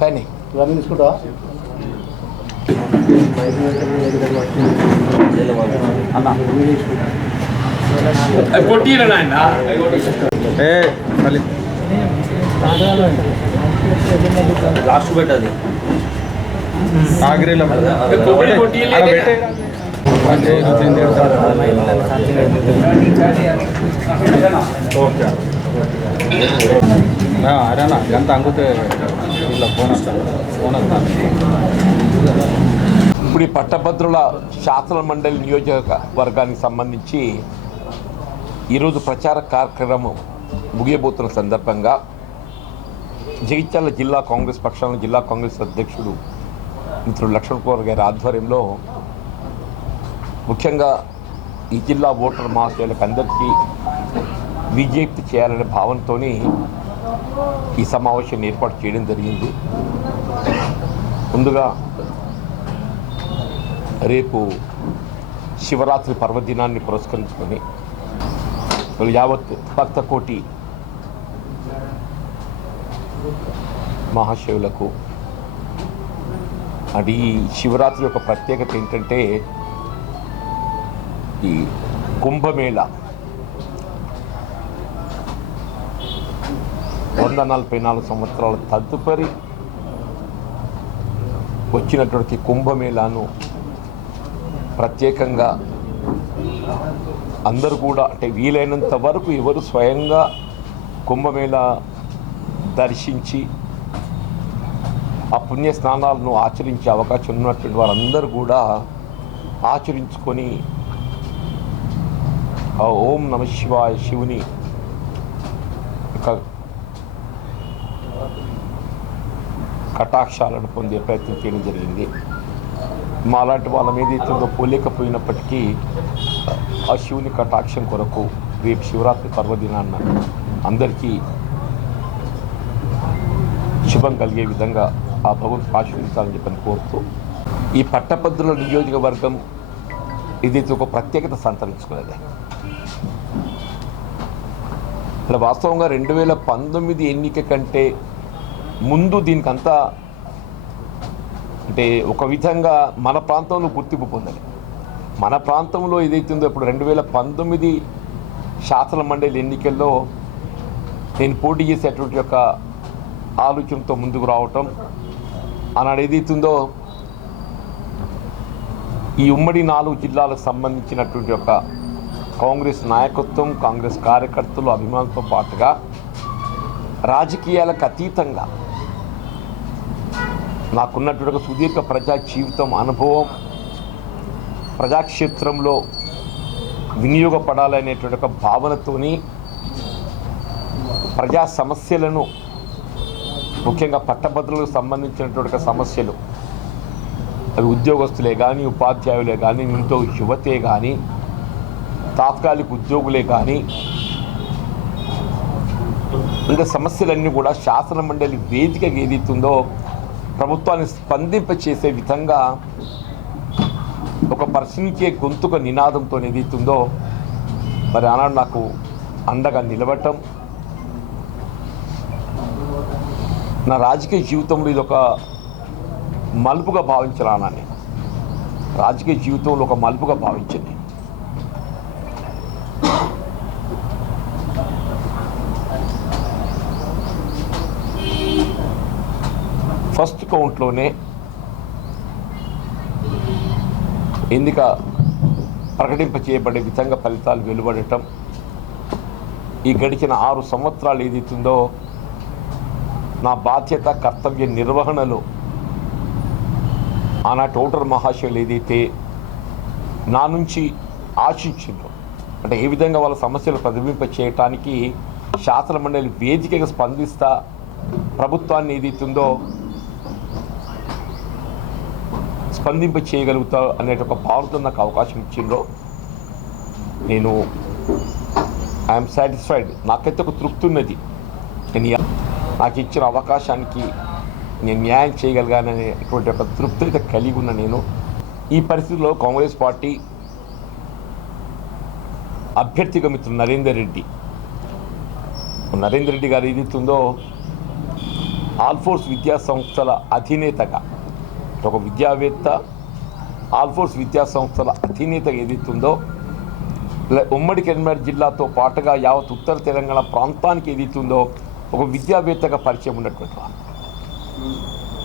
కానీ ఇవన్నీ తీసుకుంటా లాస్ట్ పెట్టది ఆగ్రీలో అరేనా ఎంత అంగుతే ఇలా ఫోన్ ఇప్పుడు ఈ పట్టభద్రుల శాసన మండలి నియోజకవర్గానికి సంబంధించి ఈరోజు ప్రచార కార్యక్రమం ముగియబోతున్న సందర్భంగా జగిత్యాల జిల్లా కాంగ్రెస్ పక్షాన జిల్లా కాంగ్రెస్ అధ్యక్షుడు మిత్రుడు లక్ష్మణ్ కుమార్ గారి ఆధ్వర్యంలో ముఖ్యంగా ఈ జిల్లా ఓటర్ మహాశయులకు అందరికీ విజ్ఞప్తి చేయాలనే భావనతో ఈ సమావేశాన్ని ఏర్పాటు చేయడం జరిగింది. ముందుగా రేపు శివరాత్రి పర్వదినాన్ని పురస్కరించుకొని యావత్ భక్తకోటి మహాశివులకు అది ఈ శివరాత్రి యొక్క ప్రత్యేకత ఏంటంటే ఈ కుంభమేళ 144 సంవత్సరాల తదుపరి వచ్చినటువంటి కుంభమేళాను ప్రత్యేకంగా అందరూ కూడా అంటే వీలైనంత వరకు ఎవరు స్వయంగా కుంభమేళ దర్శించి ఆ పుణ్య స్నానాలను ఆచరించే అవకాశం ఉన్నటువంటి వారందరూ కూడా ఆచరించుకొని ఓం నమ శివాయ శివుని కటాక్షాలను పొందే ప్రయత్నం చేయడం జరిగింది. మాలాంటి వాళ్ళ మీద ఏదో పోలేకపోయినప్పటికీ ఆ శివుని కటాక్షం కొరకు రేపు శివరాత్రి పర్వదినాన్న అందరికీ శుభం కలిగే విధంగా ఆ భగవంతుడు ఆశీర్వదించాలని చెప్పని కోరుతూ ఈ పట్టభద్రుల నియోజకవర్గం ఇదైతే ఒక ప్రత్యేకత సంతరించుకున్నది. ఇలా వాస్తవంగా 2019 ఎన్నిక కంటే ముందు దీనికంతా అంటే ఒక విధంగా మన ప్రాంతంలో గుర్తింపు పొందాలి. మన ప్రాంతంలో ఏదైతుందో ఇప్పుడు 2019 శాసన మండలి ఎన్నికల్లో నేను పోటీ చేసేటువంటి యొక్క ఆలోచనతో ముందుకు రావటం ఆనాడు ఏదైతుందో ఈ ఉమ్మడి 4 జిల్లాలకు సంబంధించినటువంటి యొక్క కాంగ్రెస్ నాయకత్వం కాంగ్రెస్ కార్యకర్తలు అభిమానులతో పాటుగా రాజకీయాలకు అతీతంగా నాకున్నటువంటి సుదీర్ఘ ప్రజా జీవితం అనుభవం ప్రజాక్షేత్రంలో వినియోగపడాలనేటువంటి ఒక భావనతోని ప్రజా సమస్యలను ముఖ్యంగా పట్టభద్రులకు సంబంధించినటువంటి సమస్యలు అవి ఉద్యోగస్తులే కానీ ఉపాధ్యాయులే కానీ నిరుద్యోగ యువతే కానీ తాత్కాలిక ఉద్యోగులే కానీ ఇంకా సమస్యలన్నీ కూడా శాసన మండలి వేదికగా ఏదైతుందో ప్రభుత్వాన్ని స్పందింపచేసే విధంగా ఒక ప్రశ్నించే గొంతుక నినాదంతో ఏదైతుందో మరి ఆనాడు నాకు అండగా నిలబడటం నా రాజకీయ జీవితంలో ఇది ఒక మలుపుగా భావించాలని రాజకీయ జీవితంలో ఒక మలుపుగా భావించింది. ఫస్ట్ కౌంట్లోనే ఎన్నిక ప్రకటింప చేయబడే విధంగా ఫలితాలు వెలువడటం ఈ గడిచిన 6 సంవత్సరాలు ఏదైతుందో నా బాధ్యత కర్తవ్య నిర్వహణలో ఆనాటి ఓటర్ మహాశయులు ఏదైతే నా నుంచి ఆశించిందో అంటే ఏ విధంగా వాళ్ళ సమస్యలు ప్రతిబింబ చేయటానికి శాసన మండలి వేదికగా స్పందిస్తా ప్రభుత్వాన్ని ఏదైతుందో స్పందింప చేయగలుగుతా అనే ఒక భావనతో నాకు అవకాశం ఇచ్చిందో నేను ఐఎమ్ సాటిస్ఫైడ్. నాకైతే ఒక తృప్తి ఉన్నది. నేను నాకు ఇచ్చిన అవకాశానికి నేను న్యాయం చేయగలిగాననేటువంటి ఒక తృప్తి అయితే కలిగి ఉన్న నేను ఈ పరిస్థితిలో కాంగ్రెస్ పార్టీ అభ్యర్థిగా మిత్రుడు నరేందర్ రెడ్డి గారు ఏదైతుందో ఆల్ఫోర్స్ విద్యా సంస్థల అధినేతగా ఒక విద్యావేత్త, ఆల్ఫోర్స్ విద్యా సంస్థల అధినేతగా ఏదైతుందో ఉమ్మడి కరీంనగర్ జిల్లాతో పాటుగా యావత్ ఉత్తర తెలంగాణ ప్రాంతానికి ఏదైతుందో ఒక విద్యావేత్తగా పరిచయం ఉన్నటువంటి వారు.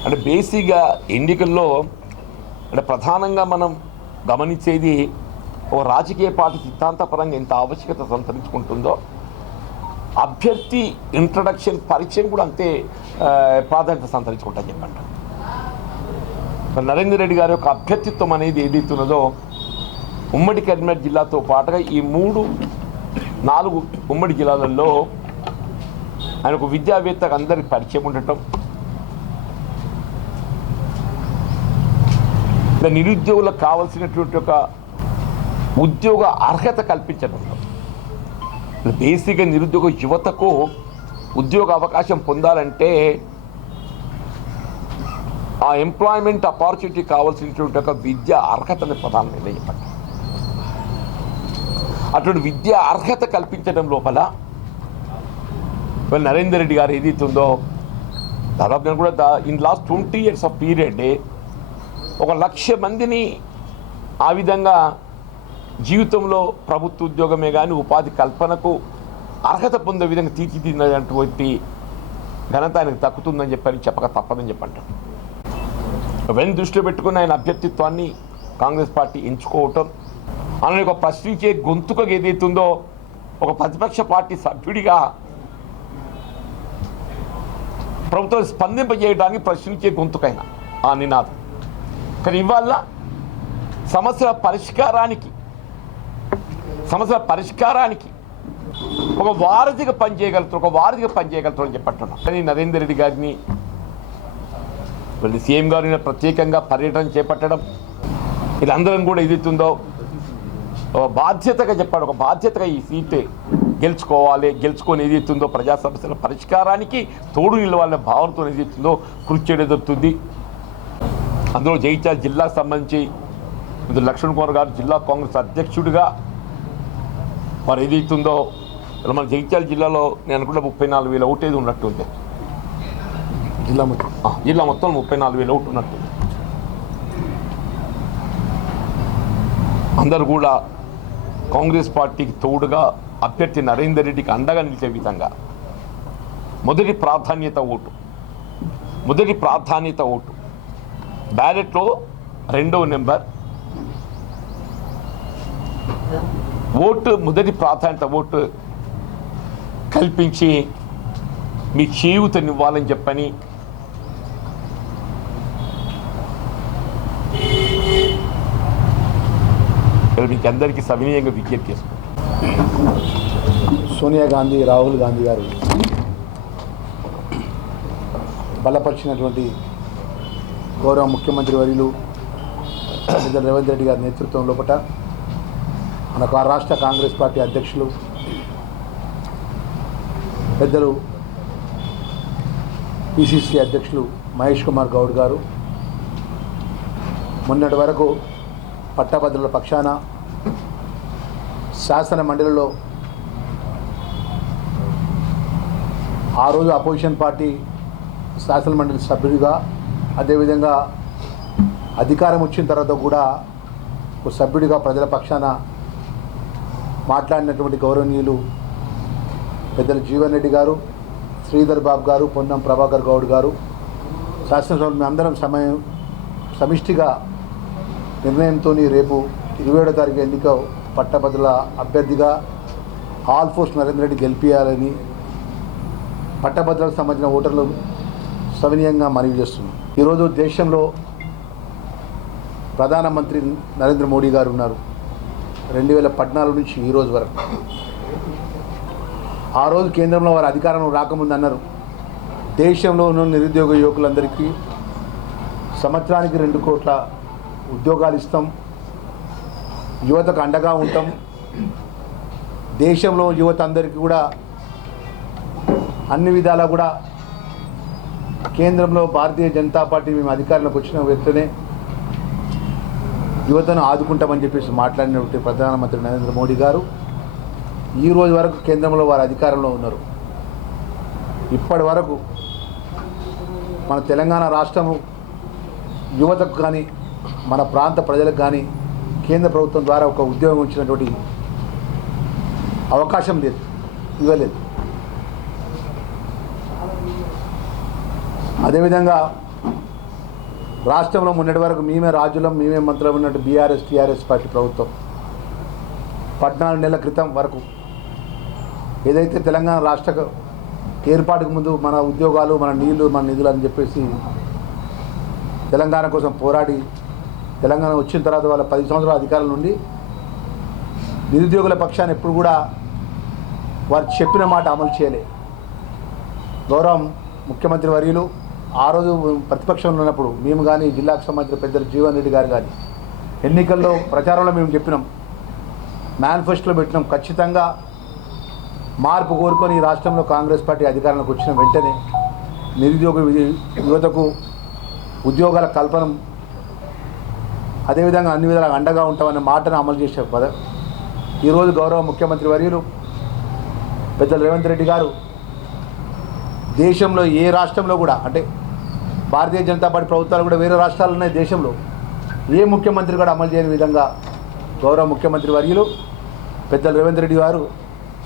అంటే బేసిక్గా ఎన్నికల్లో అంటే ప్రధానంగా మనం గమనించేది ఒక రాజకీయ పార్టీ సిద్ధాంతపరంగా ఎంత ఆవశ్యకత సంతరించుకుంటుందో అభ్యర్థి ఇంట్రడక్షన్ పరిచయం కూడా అంతే ప్రాధాన్యత సంతరించుకుంటా చెప్పండి. నరేందర్ రెడ్డి గారి యొక్క అభ్యర్థిత్వం అనేది ఏదైతున్నదో ఉమ్మడి కరీంనగర్ జిల్లాతో పాటుగా ఈ 3-4 ఉమ్మడి జిల్లాలలో ఆయన ఒక విద్యావేత్తగా అందరికి పరిచయం ఉండటం, నిరుద్యోగులకు కావాల్సినటువంటి ఒక ఉద్యోగ అర్హత కల్పించడం. బేసిక్గా నిరుద్యోగ యువతకు ఉద్యోగ అవకాశం పొందాలంటే ఆ ఎంప్లాయ్మెంట్ ఆపర్చునిటీ కావాల్సినటువంటి ఒక విద్యా అర్హతని ప్రధానంగా చెప్పండి. అటువంటి విద్యా అర్హత కల్పించడం లోపల నరేందర్ రెడ్డి గారు ఏదైతుందో దాదాపు నేను కూడా in last 20 years of period 1,00,000 మందిని ఆ విధంగా జీవితంలో ప్రభుత్వ ఉద్యోగమే కానీ ఉపాధి కల్పనకు అర్హత పొందే విధంగా తీర్చిదిద్దినటువంటి ఘనత ఆయనకు దక్కుతుందని చెప్పక తప్పదని చెప్పంటారు. అవన్నీ దృష్టిలో పెట్టుకుని ఆయన అభ్యర్థిత్వాన్ని కాంగ్రెస్ పార్టీ ఎంచుకోవటం, ఆయన ఒక ప్రశ్నించే గొంతుకగా ఏదైతుందో ఒక ప్రతిపక్ష పార్టీ సభ్యుడిగా ప్రభుత్వం స్పందింపజేయడానికి ప్రశ్నించే గొంతుకైన ఆ నినాదం. కానీ ఇవాళ సమస్యల పరిష్కారానికి ఒక వారధిగా పనిచేయగలుగుతారు అని చెప్పంటున్నాం. కానీ నరేందర్ రెడ్డి గారిని వీళ్ళు సీఎం గారిని ప్రత్యేకంగా పర్యటన చేపట్టడం, వీళ్ళందరం కూడా ఏదైతుందో బాధ్యతగా చెప్పాడు, ఒక బాధ్యతగా ఈ సీట్ గెలుచుకొని ఏదైతుందో ప్రజా సమస్యల పరిష్కారానికి తోడు నిలవాలనే భావనతో ఏదైతుందో కృషి చేయడం జరుగుతుంది. అందులో జగిత్యాల జిల్లాకు సంబంధించి లక్ష్మణ్ కుమార్ గారు జిల్లా కాంగ్రెస్ అధ్యక్షుడిగా మరి ఏదైతుందో మన జగిత్యాల జిల్లాలో నేను అనుకుంటే 34,000 ఓటు ఉన్నట్టుంది. జిల్లా మొత్తం 34,000 ఓటు ఉన్నట్టుంది. అందరూ కూడా కాంగ్రెస్ పార్టీకి తోడుగా అభ్యర్థి నరేందర్ రెడ్డికి అండగా నిలిచే విధంగా మొదటి ప్రాధాన్యత ఓటు బ్యాలెట్లో 2వ నెంబర్ మొదటి ప్రాధాన్యత ఓటు కల్పించి మీ చేయూతనివ్వాలని చెప్పని మీకు అందరికీ సవినయంగా విజ్ఞప్తి చేసుకుంటాం. సోనియా గాంధీ, రాహుల్ గాంధీ గారు బలపరిచినటువంటి గౌరవ ముఖ్యమంత్రి వర్యులు రేవంత్ రెడ్డి గారి నేతృత్వం లోపల మన రాష్ట్ర కాంగ్రెస్ పార్టీ అధ్యక్షులు పెద్దలు పిసిసి అధ్యక్షులు మహేష్ కుమార్ గౌడ్ గారు మొన్నటి వరకు పట్టభద్రుల పక్షాన శాసన మండలిలో ఆ రోజు అపోజిషన్ పార్టీ శాసన మండలి సభ్యుడిగా, అదేవిధంగా అధికారం వచ్చిన తర్వాత కూడా ఒక సభ్యుడిగా ప్రజల పక్షాన మాట్లాడినటువంటి గౌరవనీయులు పెద్దలు జీవన్ రెడ్డి గారు, శ్రీధర్ బాబు గారు, పొన్నం ప్రభాకర్ గౌడ్ గారు శాసనసభ్యులు అందరం సమిష్టిగా నిర్ణయంతో రేపు 27వ తారీఖు ఎన్నిక పట్టభద్రుల అభ్యర్థిగా ఆల్ఫోర్స్ నరేందర్ రెడ్డి గెలిపించాలని పట్టభద్రులకు సంబంధించిన ఓటర్లు సవినయంగా మనవి చేస్తున్నాం. ఈరోజు దేశంలో ప్రధానమంత్రి నరేంద్ర మోడీ గారు ఉన్నారు. 2014 నుంచి ఈ రోజు వరకు. ఆ రోజు కేంద్రంలో వారు అధికారంలో రాకముందు అన్నారు, దేశంలో ఉన్న నిరుద్యోగ యువకులందరికీ సంవత్సరానికి 2 కోట్ల ఉద్యోగాలు ఇస్తాం, యువతకు అండగా ఉంటాం, దేశంలో యువత అందరికీ కూడా అన్ని విధాలా కూడా కేంద్రంలో భారతీయ జనతా పార్టీ మేము అధికారంలోకి వచ్చిన వెంటనే యువతను ఆదుకుంటామని చెప్పేసి మాట్లాడినటువంటి ప్రధానమంత్రి నరేంద్ర మోడీ గారు ఈ రోజు వరకు కేంద్రంలో వారు అధికారంలో ఉన్నారు. ఇప్పటి వరకు మన తెలంగాణ రాష్ట్రము యువతకు కానీ మన ప్రాంత ప్రజలకు కానీ కేంద్ర ప్రభుత్వం ద్వారా ఒక ఉద్యోగం ఇచ్చినటువంటి అవకాశం లేదు, ఇవ్వలేదు. అదేవిధంగా రాష్ట్రంలో మొన్నటి వరకు మేమే రాజులం మేమే మంత్రులం ఉన్నట్టు బీఆర్ఎస్ టీఆర్ఎస్ పార్టీ ప్రభుత్వం 14 నెలల క్రితం వరకు ఏదైతే తెలంగాణ రాష్ట్ర ఏర్పాటుకు ముందు మన ఉద్యోగాలు మన నీళ్లు మన నిధులు అని చెప్పేసి తెలంగాణ కోసం పోరాడి తెలంగాణ వచ్చిన తర్వాత వాళ్ళ 10 సంవత్సరాల అధికారుల నుండి నిరుద్యోగుల పక్షాన్ని ఎప్పుడు కూడా వారు చెప్పిన మాట అమలు చేయలే. గౌరవం ముఖ్యమంత్రి వర్యులు ఆ రోజు ప్రతిపక్షంలో ఉన్నప్పుడు మేము కానీ జిల్లాకు సంబంధించిన పెద్దలు జీవన్ రెడ్డి గారు కానీ ఎన్నికల్లో ప్రచారంలో మేము చెప్పినాం, మేనిఫెస్టోలో పెట్టినాం, ఖచ్చితంగా మార్పు కోరుకొని ఈ రాష్ట్రంలో కాంగ్రెస్ పార్టీ అధికారంలోకి వచ్చిన వెంటనే నిరుద్యోగ యువతకు ఉద్యోగాల కల్పన అదేవిధంగా అన్ని విధాలుగా అండగా ఉంటామనే మాటను అమలు చేసే ఈరోజు గౌరవ ముఖ్యమంత్రి వర్యులు పెద్దలు రేవంత్ రెడ్డి గారు దేశంలో ఏ రాష్ట్రంలో కూడా అంటే భారతీయ జనతా పార్టీ ప్రభుత్వాలు కూడా వేరే రాష్ట్రాలు ఉన్నాయి, దేశంలో ఏ ముఖ్యమంత్రి కూడా అమలు చేయని విధంగా గౌరవ ముఖ్యమంత్రి వర్యులు పెద్దలు రేవంత్ రెడ్డి గారు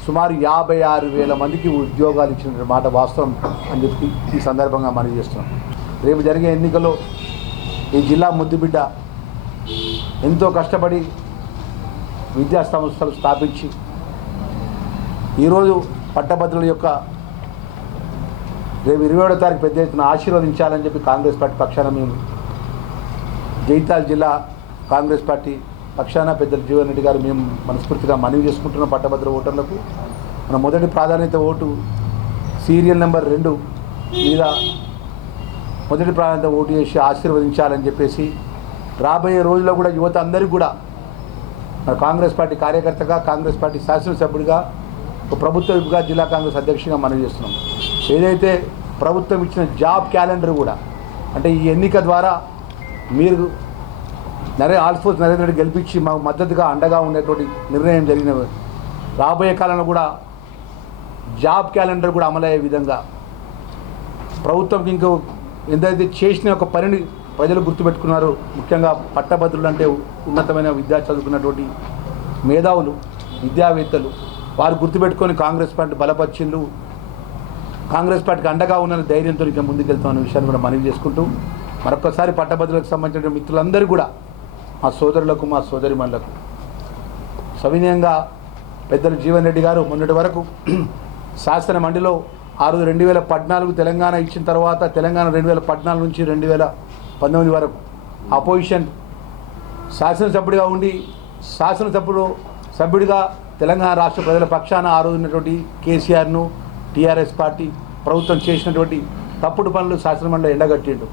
సుమారు 56,000 మందికి ఉద్యోగాలు ఇచ్చిన మాట వాస్తవం అని చెప్పి ఈ సందర్భంగా మనవి చేస్తున్నాం. రేపు జరిగే ఎన్నికల్లో ఈ జిల్లా ముద్దుబిడ్డ ఎంతో కష్టపడి విద్యా సంస్థలు స్థాపించి ఈరోజు పట్టభద్రుల యొక్క రేపు 27వ తారీఖు పెద్ద ఎత్తున ఆశీర్వదించాలని చెప్పి కాంగ్రెస్ పార్టీ పక్షాన మేము జైతాల్ జిల్లా కాంగ్రెస్ పార్టీ పక్షాన పెద్దలు జీవన్ రెడ్డి గారు మేము మనస్ఫూర్తిగా మనవి చేసుకుంటున్న పట్టభద్ర ఓటర్లకు మన మొదటి ప్రాధాన్యత ఓటు సీరియల్ నెంబర్ 2 మీద మొదటి ప్రాధాన్యత ఓటు చేసి ఆశీర్వదించాలని చెప్పేసి రాబోయే రోజుల్లో కూడా యువత అందరికీ కూడా మన కాంగ్రెస్ పార్టీ కార్యకర్తగా కాంగ్రెస్ పార్టీ శాసనసభ్యుడిగా ఒక ప్రభుత్వ విపుగా జిల్లా కాంగ్రెస్ అధ్యక్షుడిగా మనవి చేస్తున్నాం. ఏదైతే ప్రభుత్వం ఇచ్చిన జాబ్ క్యాలెండర్ కూడా అంటే ఈ ఎన్నిక ద్వారా మీరు ఆల్ఫోర్స్ నరేంద్ర రెడ్డి గెలిపించి మాకు మద్దతుగా అండగా ఉండేటువంటి నిర్ణయం జరిగిన రాబోయే కాలంలో కూడా జాబ్ క్యాలెండర్ కూడా అమలయ్యే విధంగా ప్రభుత్వం ఇంకో ఎంతైతే చేసిన ఒక పనిని ప్రజలు గుర్తుపెట్టుకున్నారు. ముఖ్యంగా పట్టభద్రులు అంటే ఉన్నతమైన విద్య చదువుకున్నటువంటి మేధావులు విద్యావేత్తలు వారు గుర్తుపెట్టుకొని కాంగ్రెస్ పార్టీ బలపరిచిండ్రు, కాంగ్రెస్ పార్టీకి అండగా ఉన్న ధైర్యంతో ఇంకా ముందుకెళ్తామన్న విషయాన్ని కూడా మనవి చేసుకుంటూ మరొకసారి పట్టభద్రులకు సంబంధించిన మిత్రులందరూ కూడా మా సోదరులకు మా సోదరిమణులకు సవినయంగా పెద్దలు జీవన్ రెడ్డి గారు మొన్నటి వరకు శాసన మండలిలో ఆ రోజు 2014 తెలంగాణ ఇచ్చిన తర్వాత తెలంగాణ 2014 నుంచి 2019 వరకు అపోజిషన్ శాసనసభ్యుడిగా ఉండి సభ్యుడిగా తెలంగాణ రాష్ట్ర ప్రజల పక్షాన ఆ రోజు ఉన్నటువంటి కేసీఆర్ను టీఆర్ఎస్ పార్టీ ప్రభుత్వం చేసినటువంటి తప్పుడు పనులు శాసనమండలి ఎండగట్టిండు.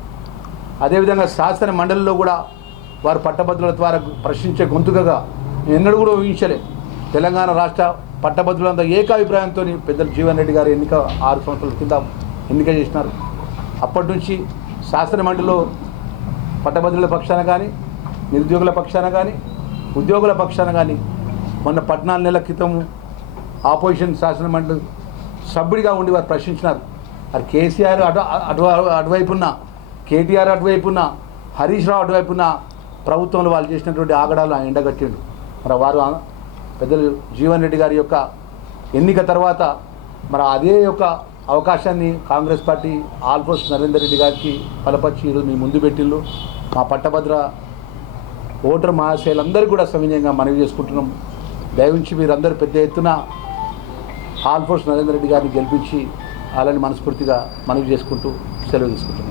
అదేవిధంగా శాసన మండలిలో కూడా వారు పట్టభద్రుల ద్వారా ప్రశ్నించే గొంతుకగా ఎన్నడూ కూడా ఊహించలే. తెలంగాణ రాష్ట్ర పట్టభద్రులంతా ఏకాభిప్రాయంతో పెద్దలు జీవన్ రెడ్డి గారు 6 సంవత్సరాల కింద ఎన్నిక చేసినారు. అప్పటి నుంచి శాసన మండలిలో పట్టభద్రుల పక్షాన కానీ నిరుద్యోగుల పక్షాన కానీ ఉద్యోగుల పక్షాన కానీ మొన్న 14 నెలల క్రితం ఆపోజిషన్ శాసన మండలి సభ్యుడిగా ఉండి వారు ప్రశ్నించినారు. అది కేసీఆర్ అటువైపున్న కేటీఆర్ అటువైపున్న హరీష్ రావు అటువైపున్న ప్రభుత్వంలో వాళ్ళు చేసినటువంటి ఆగడాలు ఎండగట్టిండు. మరి వారు పెద్దలు జీవన్ రెడ్డి గారి యొక్క ఎన్నిక తర్వాత మరి అదే యొక్క అవకాశాన్ని కాంగ్రెస్ పార్టీ ఆల్మోస్ట్ నరేందర్ రెడ్డి గారికి బలపరిచి ఈరోజు మీ ముందు పెట్టిళ్ళు. మా పట్టభద్ర ఓటర్ మహాశయులందరూ కూడా సవినయంగా మనవి చేసుకుంటున్నాం. దయవుంచి మీరందరూ పెద్ద ఎత్తున ఆల్మోస్ట్ నరేందర్ రెడ్డి గారిని గెలిపించి అలాని మనస్ఫూర్తిగా మనవి చేసుకుంటూ సెలవు తీసుకుంటున్నాం.